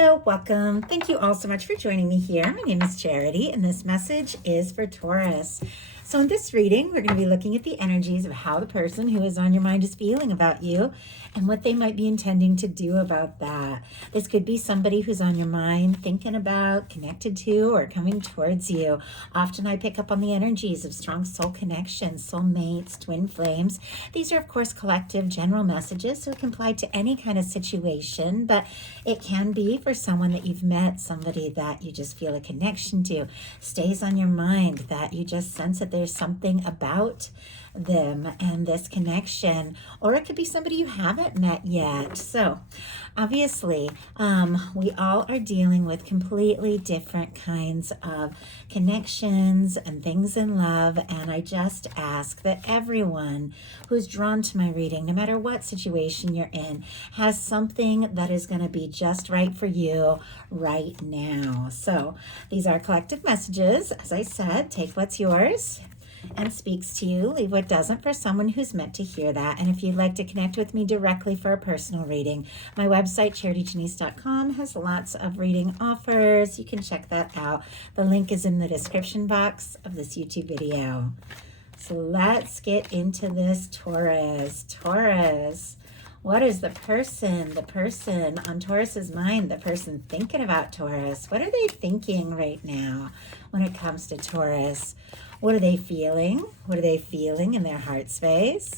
Hello, welcome. Thank you all so much for joining me here. My name is Charity, and this message is for Taurus. So in this reading, we're going to be looking at the energies of how the person who is on your mind is feeling about you and what they might be intending to do about that. This could be somebody who's on your mind, thinking about, connected to, or coming towards you. Often I pick up on the energies of strong soul connections, soulmates, twin flames. These are, of course, collective general messages, so it can apply to any kind of situation, but it can be for someone that you've met, somebody that you just feel a connection to, stays on your mind, that you just sense that there's something about them and this connection, or it could be somebody you haven't met yet. So obviously we all are dealing with completely different kinds of connections and things in love, and I just ask that everyone who's drawn to my reading, no matter what situation you're in, has something that is going to be just right for you right now. So these are collective messages. As I said, take what's yours and speaks to you, leave what doesn't for someone who's meant to hear that. And if you'd like to connect with me directly for a personal reading, my website charityjanice.com has lots of reading offers. You can check that out. The link is in the description box of this YouTube video. So let's get into this, Taurus. Taurus, what is the person on Taurus's mind, the person thinking about Taurus? What are they thinking right now when it comes to Taurus? What are they feeling? What are they feeling in their heart space?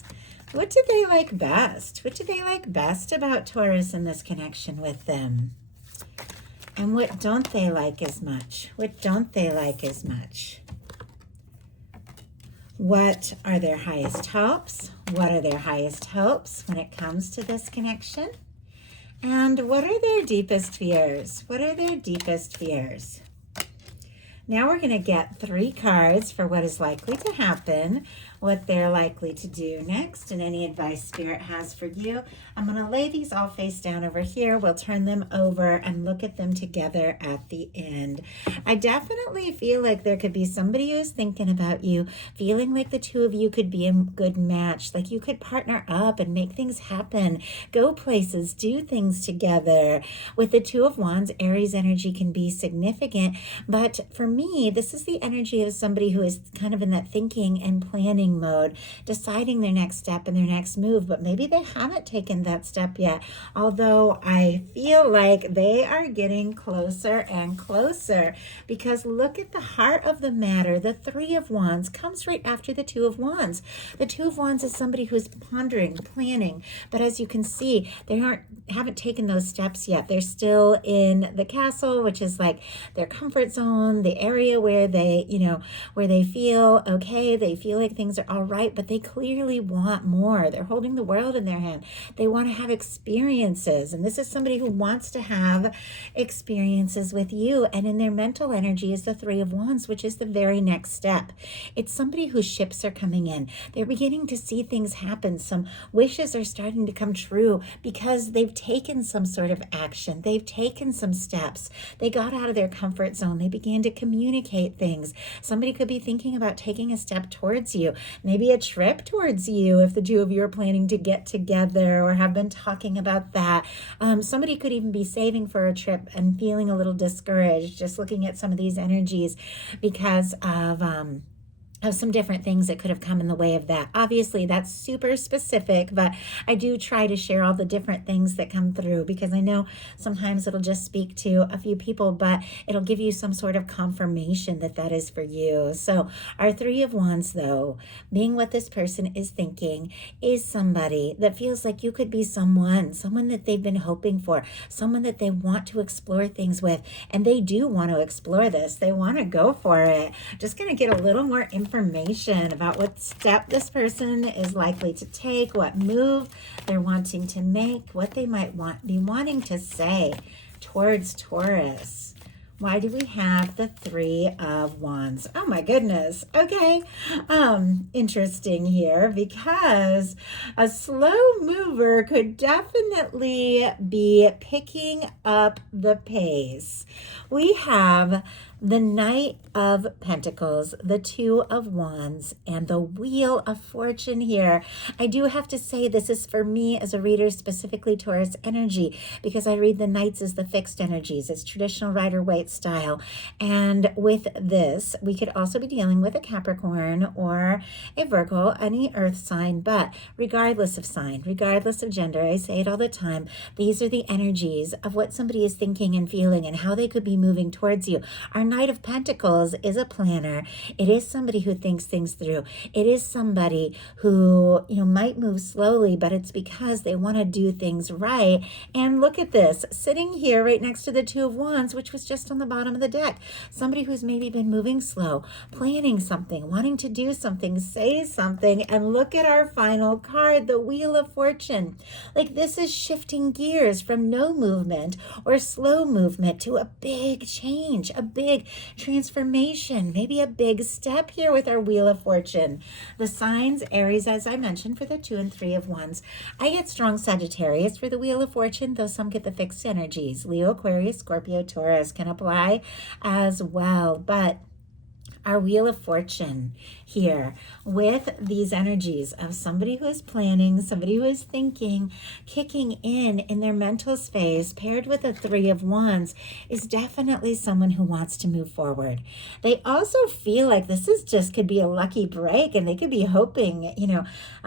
What do they like best? What do they like best about Taurus and this connection with them? And what don't they like as much? What don't they like as much? What are their highest hopes? What are their highest hopes when it comes to this connection? And what are their deepest fears? What are their deepest fears? Now we're going to get 3 cards for what is likely to happen, what they're likely to do next, and any advice Spirit has for you. I'm going to lay these all face down over here. We'll turn them over and look at them together at the end. I definitely feel like there could be somebody who's thinking about you, feeling like the two of you could be a good match, like you could partner up and make things happen, go places, do things together. With the Two of Wands, Aries energy can be significant, but for me, this is the energy of somebody who is kind of in that thinking and planning mode, deciding their next step and their next move, but maybe they haven't taken that step yet, although I feel like they are getting closer and closer, because look at the heart of the matter. The Three of Wands comes right after the Two of Wands. The Two of Wands is somebody who's pondering, planning, but as you can see, they haven't taken those steps yet. They're still in the castle, which is like their comfort zone, the area where they, where they feel okay, they feel like things are all right, but they clearly want more. They're holding the world in their hand. They want to have experiences, and this is somebody who wants to have experiences with you, and in their mental energy is the Three of Wands, which is the very next step. It's somebody whose ships are coming in. They're beginning to see things happen. Some wishes are starting to come true because they've taken some sort of action. They've taken some steps. They got out of their comfort zone. They began to communicate things. Somebody could be thinking about taking a step towards you, maybe a trip towards you if the two of you are planning to get together or have been talking about that. Somebody could even be saving for a trip and feeling a little discouraged, just looking at some of these energies because of some different things that could have come in the way of that. Obviously, that's super specific, but I do try to share all the different things that come through because I know sometimes it'll just speak to a few people, but it'll give you some sort of confirmation that that is for you. So our Three of Wands, though, being what this person is thinking, is somebody that feels like you could be someone that they've been hoping for, someone that they want to explore things with, and they do want to explore this. They want to go for it. Just going to get a little more information about what step this person is likely to take, what move they're wanting to make, what they might be wanting to say towards Taurus. Why do we have the Three of Wands? Oh my goodness. Okay. Interesting here, because a slow mover could definitely be picking up the pace. We have the Knight of Pentacles, the Two of Wands, and the Wheel of Fortune here. I do have to say this is for me as a reader, specifically Taurus energy, because I read the Knights as the fixed energies. It's traditional Rider-Waite style. And with this, we could also be dealing with a Capricorn or a Virgo, any earth sign, but regardless of sign, regardless of gender, I say it all the time, these are the energies of what somebody is thinking and feeling and how they could be moving towards you. Our Knight of Pentacles is a planner. It is somebody who thinks things through. It is somebody who, might move slowly, but it's because they want to do things right. And look at this, sitting here right next to the Two of Wands, which was just on the bottom of the deck. Somebody who's maybe been moving slow, planning something, wanting to do something, say something, and look at our final card, the Wheel of Fortune. Like, this is shifting gears from no movement or slow movement to a big change, a big transformation, maybe a big step here with our Wheel of Fortune. The signs, Aries, as I mentioned, for the 2 and 3 of Wands. I get strong Sagittarius for the Wheel of Fortune, though some get the fixed energies. Leo, Aquarius, Scorpio, Taurus can apply as well. But our Wheel of Fortune here with these energies of somebody who is planning, somebody who is thinking, kicking in their mental space, paired with the Three of Wands, is definitely someone who wants to move forward. They also feel like this is just could be a lucky break, and they could be hoping,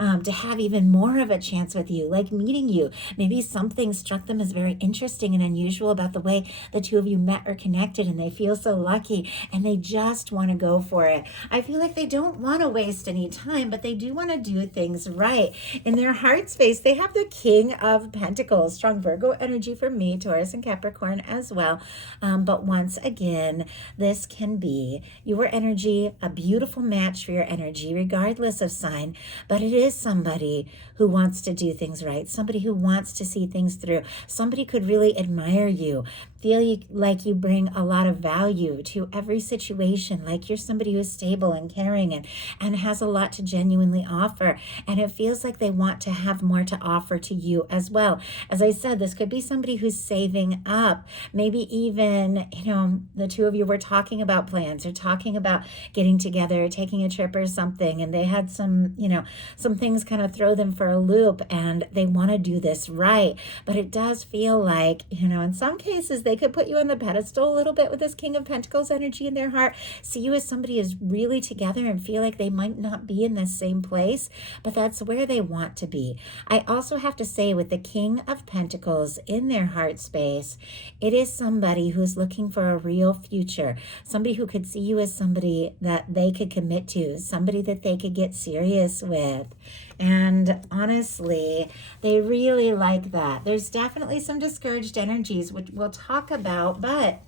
to have even more of a chance with you, like meeting you. Maybe something struck them as very interesting and unusual about the way the two of you met or connected, and they feel so lucky, and they just want to go for it. I feel like they don't want to waste any time, but they do want to do things right. In their heart space, they have the King of Pentacles, strong Virgo energy for me, Taurus and Capricorn as well. But once again, this can be your energy, a beautiful match for your energy, regardless of sign, but it is somebody who wants to do things right, somebody who wants to see things through, somebody could really admire you, feel like you bring a lot of value to every situation, like you're somebody who's stable and caring and has a lot to genuinely offer. And it feels like they want to have more to offer to you as well. As I said, this could be somebody who's saving up. Maybe even, the two of you were talking about plans or talking about getting together, taking a trip or something. And they had some things kind of throw them for a loop, and they want to do this right. But it does feel like, in some cases, they could put you on the pedestal a little bit with this King of Pentacles energy in their heart, see you as somebody who's really together and feel like they might not be in the same place, but that's where they want to be. I also have to say, with the King of Pentacles in their heart space, it is somebody who's looking for a real future, somebody who could see you as somebody that they could commit to, somebody that they could get serious with. And honestly, they really like that. There's definitely some discouraged energies, which we'll talk about, but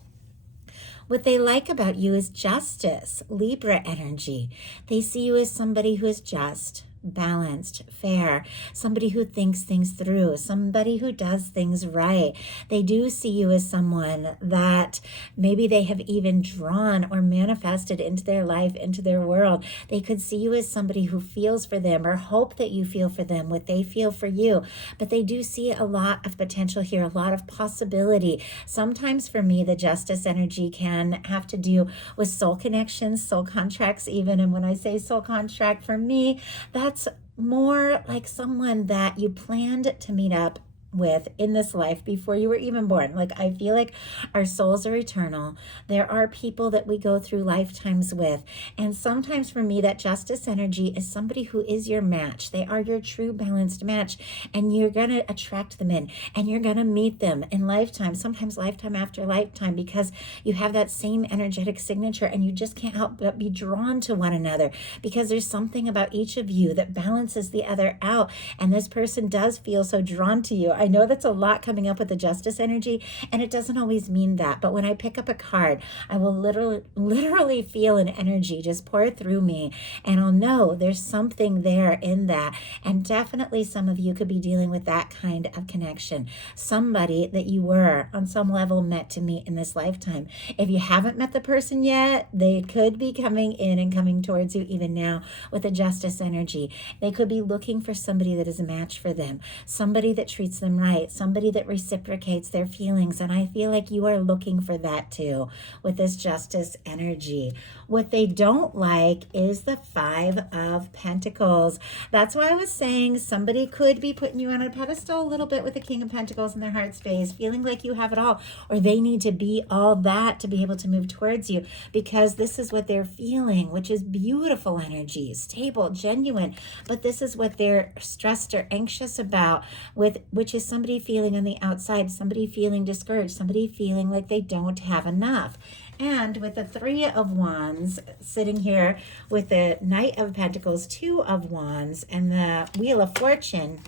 what they like about you is justice, Libra energy. They see you as somebody who is just, balanced, fair, somebody who thinks things through, somebody who does things right. They do see you as someone that maybe they have even drawn or manifested into their life, into their world. They could see you as somebody who feels for them or hope that you feel for them, what they feel for you. But they do see a lot of potential here, a lot of possibility. Sometimes for me, the justice energy can have to do with soul connections, soul contracts even. And when I say soul contract, for me, that's more like someone that you planned to meet up with in this life before you were even born. Like, I feel like our souls are eternal. There are people that we go through lifetimes with. And sometimes for me, that justice energy is somebody who is your match. They are your true balanced match. And you're going to attract them in. And you're going to meet them in lifetime, sometimes lifetime after lifetime, because you have that same energetic signature and you just can't help but be drawn to one another, because there's something about each of you that balances the other out. And this person does feel so drawn to you. I know that's a lot coming up with the Justice energy, and it doesn't always mean that. But when I pick up a card, I will literally feel an energy just pour through me, and I'll know there's something there in that. And definitely some of you could be dealing with that kind of connection. Somebody that you were on some level meant to meet in this lifetime. If you haven't met the person yet, they could be coming in and coming towards you even now with a Justice energy. They could be looking for somebody that is a match for them, somebody that treats them right, somebody that reciprocates their feelings. And I feel like you are looking for that too with this Justice energy. What they don't like is the Five of Pentacles. That's why I was saying somebody could be putting you on a pedestal a little bit with the King of Pentacles in their heart space, feeling like you have it all, or they need to be all that to be able to move towards you, because this is what they're feeling, which is beautiful energy, stable, genuine. But this is what they're stressed or anxious about, which is somebody feeling on the outside, somebody feeling discouraged, somebody feeling like they don't have enough. And with the Three of Wands sitting here with the Knight of Pentacles, Two of Wands, and the Wheel of Fortune,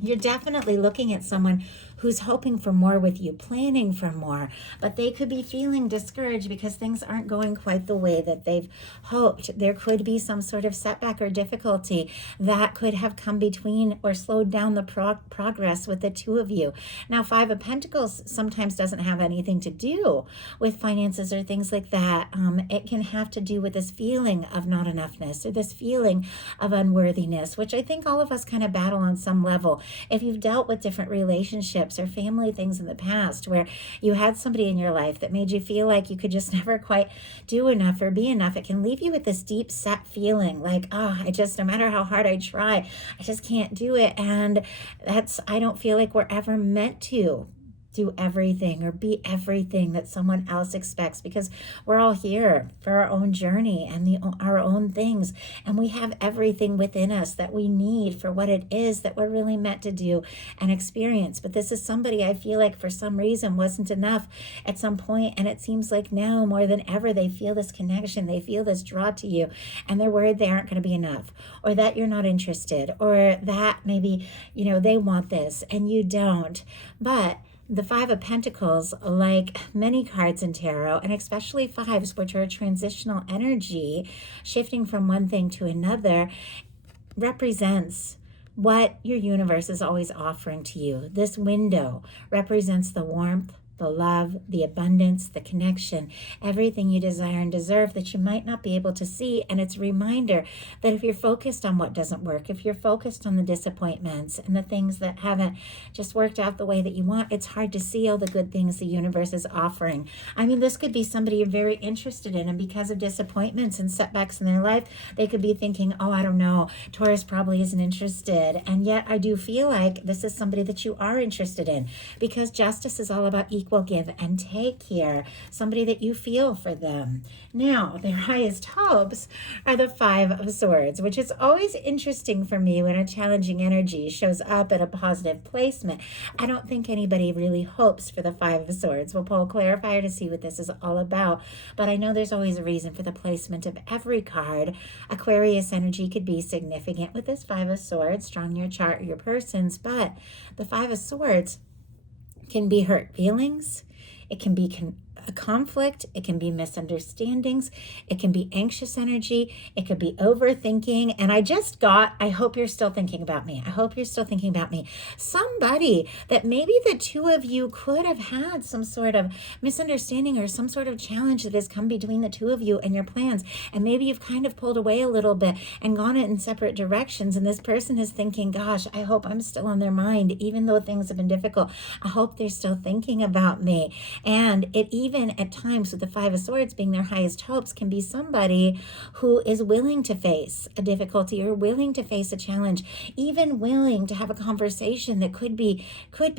you're definitely looking at someone who's hoping for more with you, planning for more, but they could be feeling discouraged because things aren't going quite the way that they've hoped. There could be some sort of setback or difficulty that could have come between or slowed down the progress with the two of you. Now, Five of Pentacles sometimes doesn't have anything to do with finances or things like that. It can have to do with this feeling of not enoughness or this feeling of unworthiness, which I think all of us kind of battle on some level. If you've dealt with different relationships or family things in the past where you had somebody in your life that made you feel like you could just never quite do enough or be enough, it can leave you with this deep set feeling like, oh, no matter how hard I try, I just can't do it. And I don't feel like we're ever meant to do everything or be everything that someone else expects, because we're all here for our own journey and our own things, and we have everything within us that we need for what it is that we're really meant to do and experience. But this is somebody I feel like for some reason wasn't enough at some point, and it seems like now more than ever they feel this connection, they feel this draw to you, and they're worried they aren't going to be enough, or that you're not interested, or that maybe they want this and you don't. But the Five of Pentacles, like many cards in tarot, and especially fives, which are a transitional energy, shifting from one thing to another, represents what your universe is always offering to you. This window represents the warmth, the love, the abundance, the connection, everything you desire and deserve that you might not be able to see. And it's a reminder that if you're focused on what doesn't work, if you're focused on the disappointments and the things that haven't just worked out the way that you want, it's hard to see all the good things the universe is offering. I mean, this could be somebody you're very interested in, and because of disappointments and setbacks in their life, they could be thinking, oh, I don't know, Taurus probably isn't interested. And yet I do feel like this is somebody that you are interested in, because justice is all about equal give and take here, somebody that you feel for them. Now, their highest hopes are the Five of Swords, which is always interesting for me when a challenging energy shows up at a positive placement. I don't think anybody really hopes for the Five of Swords. We'll pull a clarifier to see what this is all about, but I know there's always a reason for the placement of every card. Aquarius energy could be significant with this Five of Swords, strong your chart or your person's, but the Five of Swords can be hurt feelings, it can be a conflict, it can be misunderstandings, it can be anxious energy, it could be overthinking. And I hope you're still thinking about me. I hope you're still thinking about me. Somebody that maybe the two of you could have had some sort of misunderstanding or some sort of challenge that has come between the two of you and your plans. And maybe you've kind of pulled away a little bit and gone in separate directions. And this person is thinking, gosh, I hope I'm still on their mind, even though things have been difficult. I hope they're still thinking about me. And it even at times with the Five of Swords being their highest hopes can be somebody who is willing to face a difficulty or willing to face a challenge, even willing to have a conversation that could be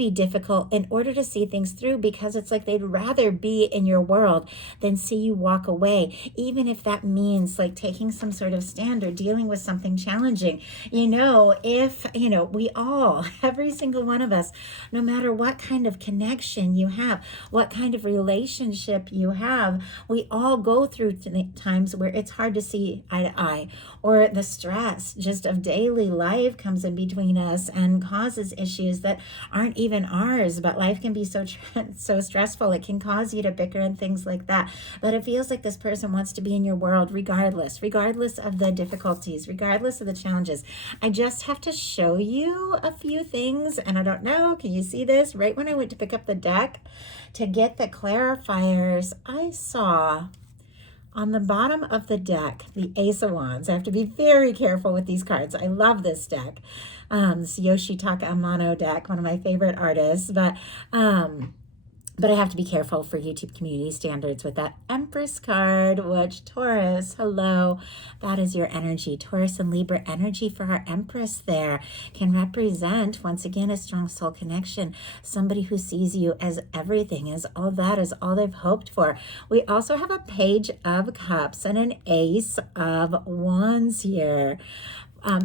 difficult in order to see things through, because it's like they'd rather be in your world than see you walk away, even if that means like taking some sort of stand or dealing with something challenging. If we all, every single one of us, no matter what kind of connection you have, what kind of relationship relationship you have. We all go through times where it's hard to see eye to eye, or the stress just of daily life comes in between us and causes issues that aren't even ours. But life can be so stressful. It can cause you to bicker and things like that. But it feels like this person wants to be in your world regardless of the difficulties, regardless of the challenges. I just have to show you a few things, and I don't know, can you see this? Right when I went to pick up the deck to get the clarifiers, I saw on the bottom of the deck the Ace of Wands. I have to be very careful with these cards. I love this deck. It's Yoshitaka Amano deck, one of my favorite artists, but I have to be careful for YouTube community standards with that Empress card, which Taurus, hello, that is your energy. Taurus and Libra energy for our Empress there can represent, once again, a strong soul connection, somebody who sees you as everything, as all that, is all they've hoped for. We also have a Page of Cups and an Ace of Wands here.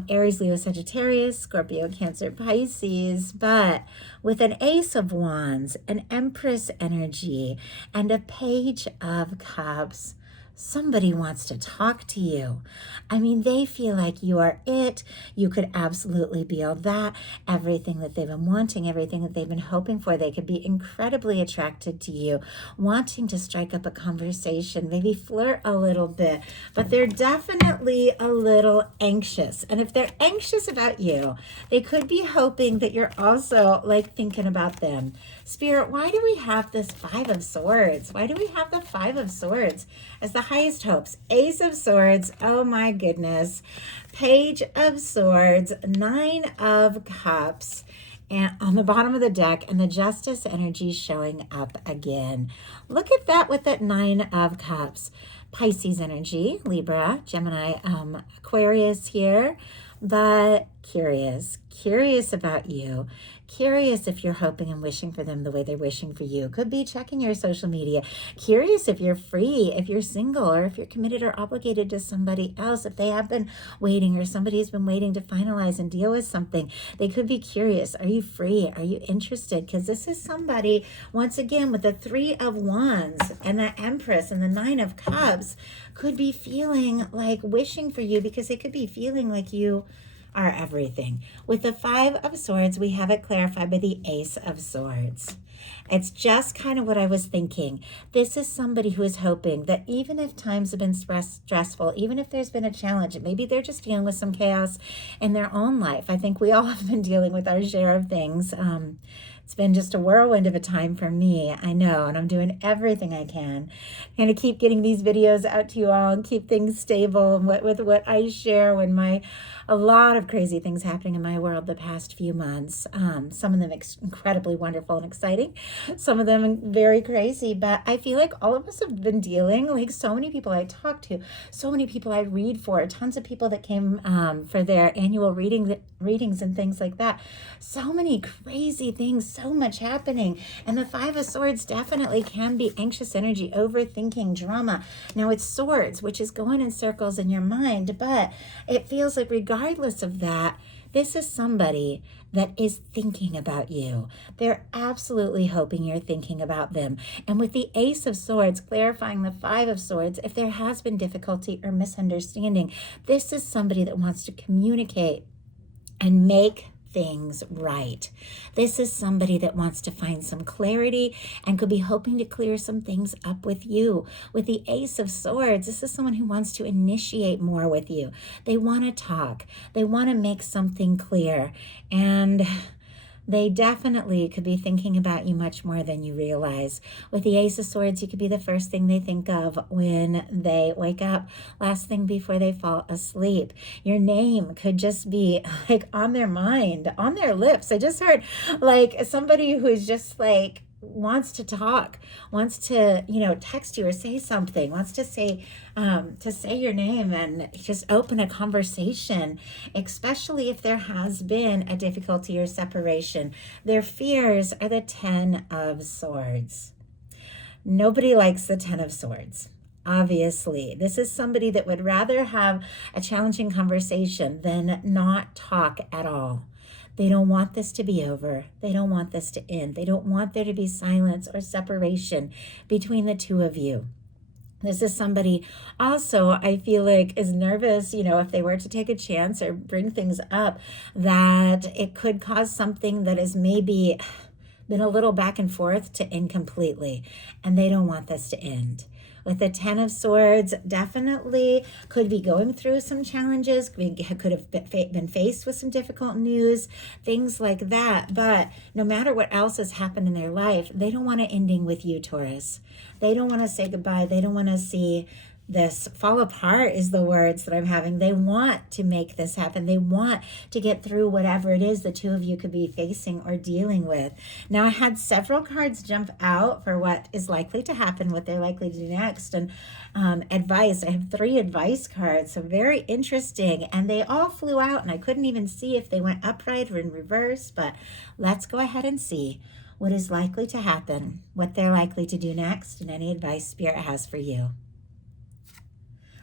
Aries, Leo, Sagittarius, Scorpio, Cancer, Pisces, but with an Ace of Wands, an Empress energy, and a Page of Cups, somebody wants to talk to you. I mean, they feel like you are it. You could absolutely be all that, everything that they've been wanting, everything that they've been hoping for. They could be incredibly attracted to you, wanting to strike up a conversation, maybe flirt a little bit, but they're definitely a little anxious. And if they're anxious about you, they could be hoping that you're also like thinking about them. Spirit, why do we have this Five of Swords? Why do we have the Five of Swords as the highest hopes? Ace of Swords, oh my goodness. Page of Swords, Nine of Cups, and on the bottom of the deck, and the Justice energy showing up again. Look at that with that Nine of Cups. Pisces energy, Libra, Gemini, Aquarius here, but curious about you. Curious if you're hoping and wishing for them the way they're wishing for you. Could be checking your social media. Curious if you're free, if you're single, or if you're committed or obligated to somebody else. If they have been waiting, or somebody has been waiting to finalize and deal with something, they could be curious. Are you free? Are you interested? Because this is somebody, once again, with the Three of Wands and the Empress and the Nine of Cups, could be feeling like wishing for you, because they could be feeling like you are everything. With the Five of Swords, we have it clarified by the Ace of Swords. It's just kind of what I was thinking. This is somebody who is hoping that even if times have been stressful, even if there's been a challenge, maybe they're just dealing with some chaos in their own life. I think we all have been dealing with our share of things. It's been just a whirlwind of a time for me, I know, and I'm doing everything I can. I'm going to keep getting these videos out to you all and keep things stable and with what I share when a lot of crazy things happening in my world the past few months. Some of them incredibly wonderful and exciting. Some of them very crazy, but I feel like all of us have been dealing, like so many people I talk to, so many people I read for, tons of people that came for their annual readings and things like that. So many crazy things, so much happening. And the Five of Swords definitely can be anxious energy, overthinking, drama. Now it's swords, which is going in circles in your mind, but it feels like regardless of that, this is somebody that is thinking about you. They're absolutely hoping you're thinking about them. And with the Ace of Swords clarifying the Five of Swords, if there has been difficulty or misunderstanding, this is somebody that wants to communicate and make things right. This is somebody that wants to find some clarity and could be hoping to clear some things up with you. With the Ace of Swords, this is someone who wants to initiate more with you. They want to talk. They want to make something clear. And they definitely could be thinking about you much more than you realize. With the Ace of Swords, you could be the first thing they think of when they wake up, last thing before they fall asleep. Your name could just be like on their mind, on their lips. I just heard like somebody who's just like wants to talk, wants to, text you or say something, wants to say your name and just open a conversation, especially if there has been a difficulty or separation. Their fears are the Ten of Swords. Nobody likes the Ten of Swords. Obviously, this is somebody that would rather have a challenging conversation than not talk at all. They don't want this to be over. They don't want this to end. They don't want there to be silence or separation between the two of you. This is somebody also, I feel like, is nervous, if they were to take a chance or bring things up, that it could cause something that is maybe been a little back and forth to end completely. And they don't want this to end. With the Ten of Swords, definitely could be going through some challenges, could have been faced with some difficult news, things like that. But no matter what else has happened in their life, they don't want an ending with you, Taurus. They don't want to say goodbye. They don't want to see this fall apart, is the words that I'm having. They want to make this happen. They want to get through whatever it is the two of you could be facing or dealing with. Now, I had several cards jump out for what is likely to happen, what they're likely to do next, and advice. I have 3 advice cards, so very interesting. And they all flew out, and I couldn't even see if they went upright or in reverse, but let's go ahead and see what is likely to happen, what they're likely to do next, and any advice Spirit has for you.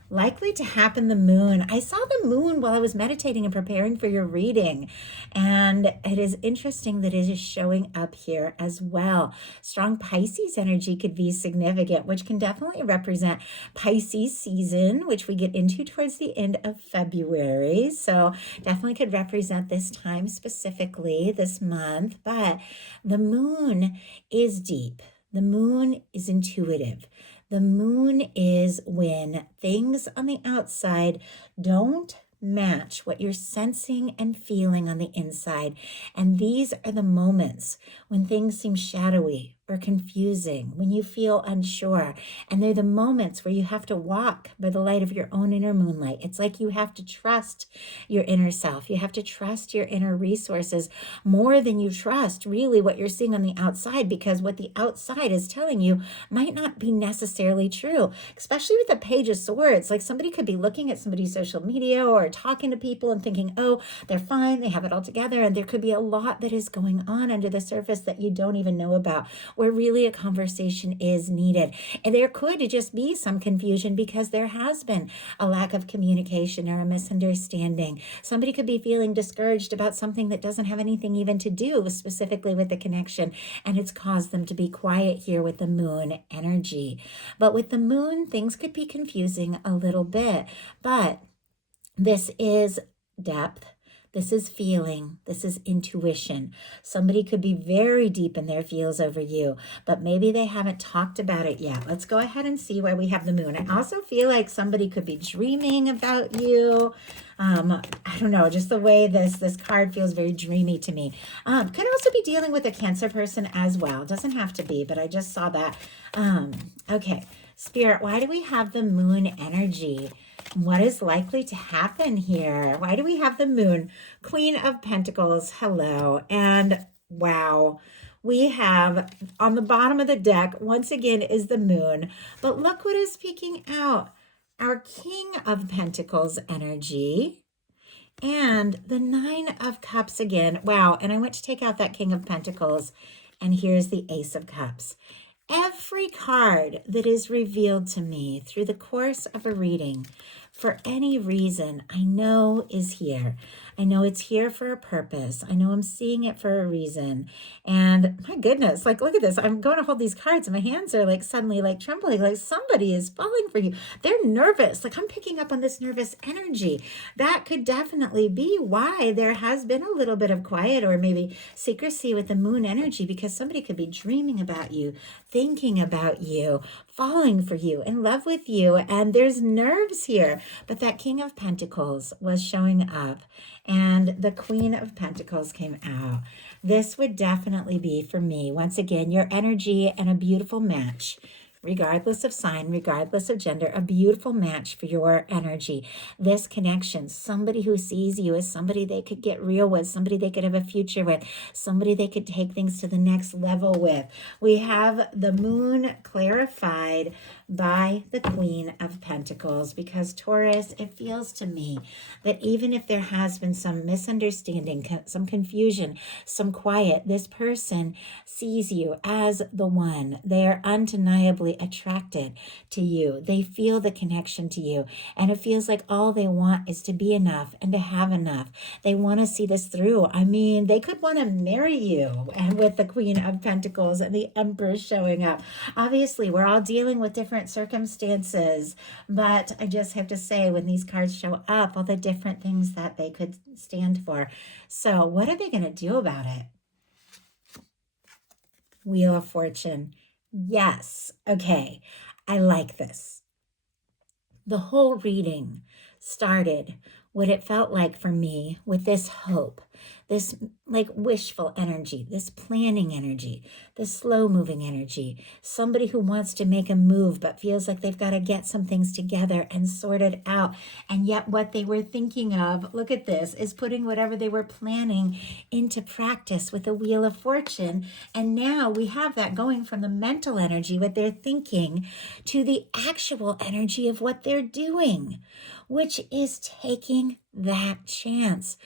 Likely to happen, the moon. I saw the moon while I was meditating and preparing for your reading. And it is interesting that it is showing up here as well. Strong Pisces energy could be significant, which can definitely represent Pisces season, which we get into towards the end of February. So definitely could represent this time specifically this month. But the moon is deep. The moon is intuitive. The moon is when things on the outside don't match what you're sensing and feeling on the inside. And these are the moments when things seem shadowy or confusing, when you feel unsure. And they're the moments where you have to walk by the light of your own inner moonlight. It's like you have to trust your inner self. You have to trust your inner resources more than you trust really what you're seeing on the outside, because what the outside is telling you might not be necessarily true, especially with the Page of Swords. Like somebody could be looking at somebody's social media or talking to people and thinking, oh, they're fine, they have it all together. And there could be a lot that is going on under the surface that you don't even know about, where really a conversation is needed. And there could just be some confusion because there has been a lack of communication or a misunderstanding. Somebody could be feeling discouraged about something that doesn't have anything even to do specifically with the connection, and it's caused them to be quiet here with the moon energy. But with the moon, things could be confusing a little bit, but this is depth. This is feeling. This is intuition. Somebody could be very deep in their feels over you, but maybe they haven't talked about it yet. Let's go ahead and see why we have the moon. I also feel like somebody could be dreaming about you. I don't know, just the way this card feels very dreamy to me. Could also be dealing with a Cancer person as well. Doesn't have to be, but I just saw that. Okay, Spirit, why do we have the moon energy? What is likely to happen here? Why do we have the moon? Queen of Pentacles, hello. And wow, we have on the bottom of the deck, once again, is the moon. But look what is peeking out. Our King of Pentacles energy and the Nine of Cups again. Wow, and I went to take out that King of Pentacles, and here's the Ace of Cups. Every card that is revealed to me through the course of a reading, for any reason, I know is here. I know it's here for a purpose. I know I'm seeing it for a reason. And my goodness, like, look at this. I'm going to hold these cards and my hands are like suddenly like trembling, like somebody is falling for you. They're nervous. Like I'm picking up on this nervous energy. That could definitely be why there has been a little bit of quiet or maybe secrecy with the moon energy, because somebody could be dreaming about you, thinking about you, falling for you, in love with you. And there's nerves here. But that King of Pentacles was showing up and the Queen of Pentacles came out. This would definitely be for me, once again, your energy and a beautiful match. Regardless of sign, regardless of gender, a beautiful match for your energy. This connection, somebody who sees you as somebody they could get real with, somebody they could have a future with, somebody they could take things to the next level with. We have the moon clarified by the Queen of Pentacles, because Taurus, it feels to me that even if there has been some misunderstanding, some confusion, some quiet, this person sees you as the one. They are undeniably really attracted to you. They feel the connection to you, and it feels like all they want is to be enough and to have enough. They want to see this through. I mean, they could want to marry you, and with the Queen of Pentacles and the Emperor showing up. Obviously, we're all dealing with different circumstances, but I just have to say, when these cards show up, all the different things that they could stand for. So what are they going to do about it? Wheel of Fortune. Yes. Okay. I like this. The whole reading started what it felt like for me with this hope, this like wishful energy, this planning energy, this slow moving energy, somebody who wants to make a move but feels like they've got to get some things together and sort it out. And yet what they were thinking of, look at this, is putting whatever they were planning into practice with the Wheel of Fortune. And now we have that going from the mental energy, what they're thinking, to the actual energy of what they're doing, which is taking that chance,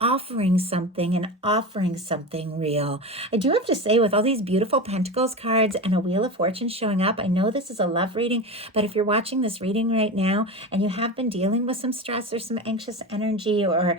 offering something and offering something real. I do have to say, with all these beautiful Pentacles cards and a Wheel of Fortune showing up, I know this is a love reading, but if you're watching this reading right now and you have been dealing with some stress or some anxious energy or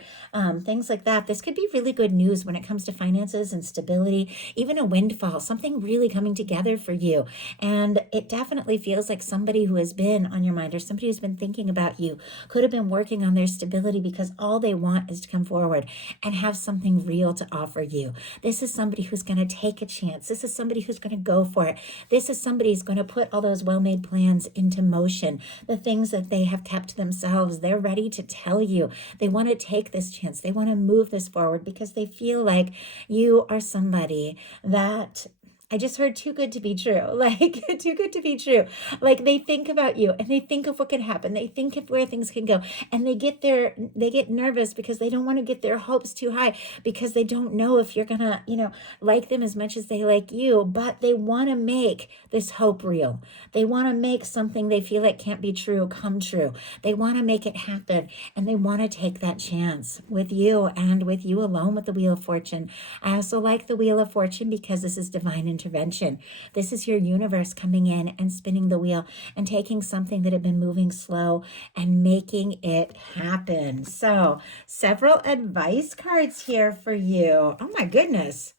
things like that, this could be really good news when it comes to finances and stability, even a windfall, something really coming together for you. And it definitely feels like somebody who has been on your mind or somebody who's been thinking about you could have been working on their stability, because all they want is to come forward and have something real to offer you. This is somebody who's going to take a chance. This is somebody who's going to go for it. This is somebody who's going to put all those well-made plans into motion. The things that they have kept to themselves, they're ready to tell you. They want to take this chance. They want to move this forward because they feel like you are somebody that, I just heard, too good to be true. Like, too good to be true. Like, they think about you and they think of what can happen. They think of where things can go, and they get nervous because they don't want to get their hopes too high, because they don't know if you're going to, like them as much as they like you, but they want to make this hope real. They want to make something they feel like can't be true come true. They want to make it happen, and they want to take that chance with you and with you alone with the Wheel of Fortune. I also like the Wheel of Fortune because this is divine intervention. This is your universe coming in and spinning the wheel and taking something that had been moving slow and making it happen. So, several advice cards here for you. Oh my goodness.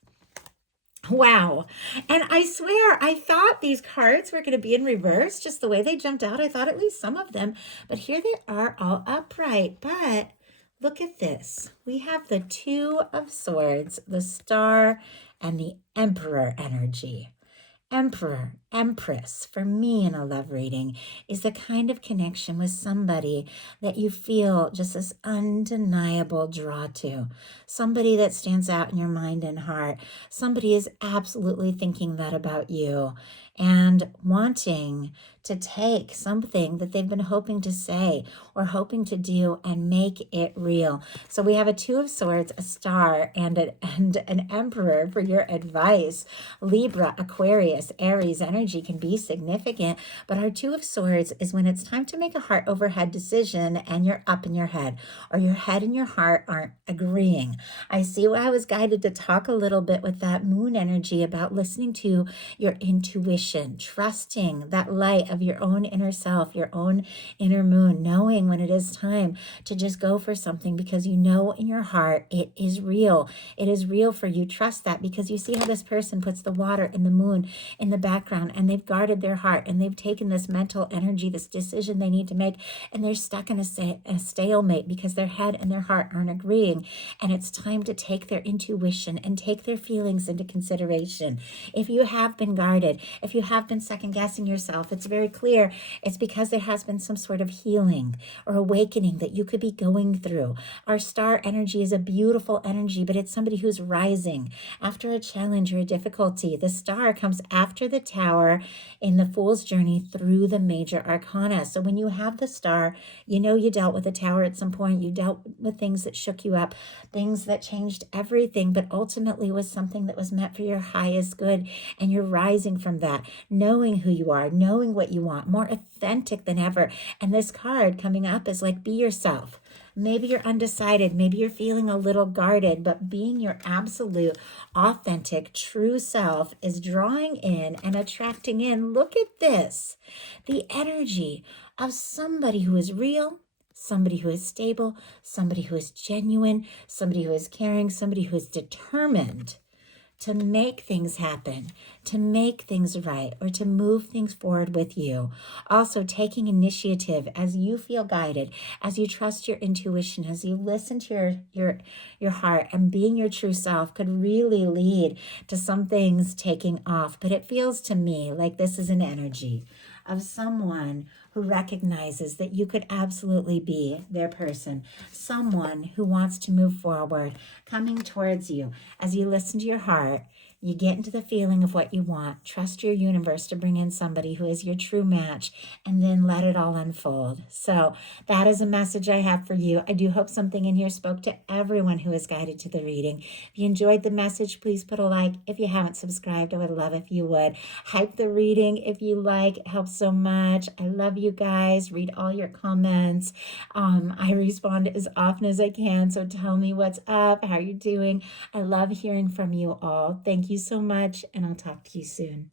Wow. And I swear, I thought these cards were going to be in reverse, just the way they jumped out. I thought at least some of them, but here they are all upright. But look at this. We have the Two of Swords, the Star, and the Emperor energy. Emperor, Empress, for me in a love reading, is the kind of connection with somebody that you feel just this undeniable draw to. Somebody that stands out in your mind and heart. Somebody is absolutely thinking that about you and wanting to take something that they've been hoping to say or hoping to do and make it real. So we have a Two of Swords, a Star, and an Emperor for your advice. Libra, Aquarius, Aries energy can be significant, but our Two of Swords is when it's time to make a heart over head decision and you're up in your head, or your head and your heart aren't agreeing. I see why I was guided to talk a little bit with that Moon energy about listening to your intuition, trusting that light of your own inner self, your own inner moon, knowing when it is time to just go for something because you know in your heart it is real. It is real for you. Trust that, because you see how this person puts the water and the moon in the background, and they've guarded their heart, and they've taken this mental energy, this decision they need to make, and they're stuck in a stalemate because their head and their heart aren't agreeing. And it's time to take their intuition and take their feelings into consideration. If you have been guarded, if you have been second guessing yourself, it's very clear it's because there has been some sort of healing or awakening that you could be going through. Our Star energy is a beautiful energy, but it's somebody who's rising after a challenge or a difficulty. The Star comes after the Tower in the Fool's journey through the major arcana. So when you have the Star, you know you dealt with the Tower at some point. You dealt with things that shook you up, things that changed everything, but ultimately was something that was meant for your highest good. And you're rising from that, knowing who you are, knowing what you want, more authentic than ever. And this card coming up is like, be yourself. Maybe you're undecided. Maybe you're feeling a little guarded, but being your absolute, authentic, true self is drawing in and attracting in. Look at this. The energy of somebody who is real, somebody who is stable, somebody who is genuine, somebody who is caring, somebody who is determined to make things happen, to make things right, or to move things forward with you. Also, taking initiative as you feel guided, as you trust your intuition, as you listen to your heart, and being your true self could really lead to some things taking off. But it feels to me like this is an energy of someone who recognizes that you could absolutely be their person, someone who wants to move forward, coming towards you. As you listen to your heart, you get into the feeling of what you want, trust your universe to bring in somebody who is your true match, and then let it all unfold. So that is a message I have for you. I do hope something in here spoke to everyone who is guided to the reading. If you enjoyed the message, please put a like. If you haven't subscribed, I would love if you would. Hype the reading if you like. It helps so much. I love you guys. Read all your comments. I respond as often as I can, so tell me what's up, how you're doing. I love hearing from you all. Thank you so much, and I'll talk to you soon.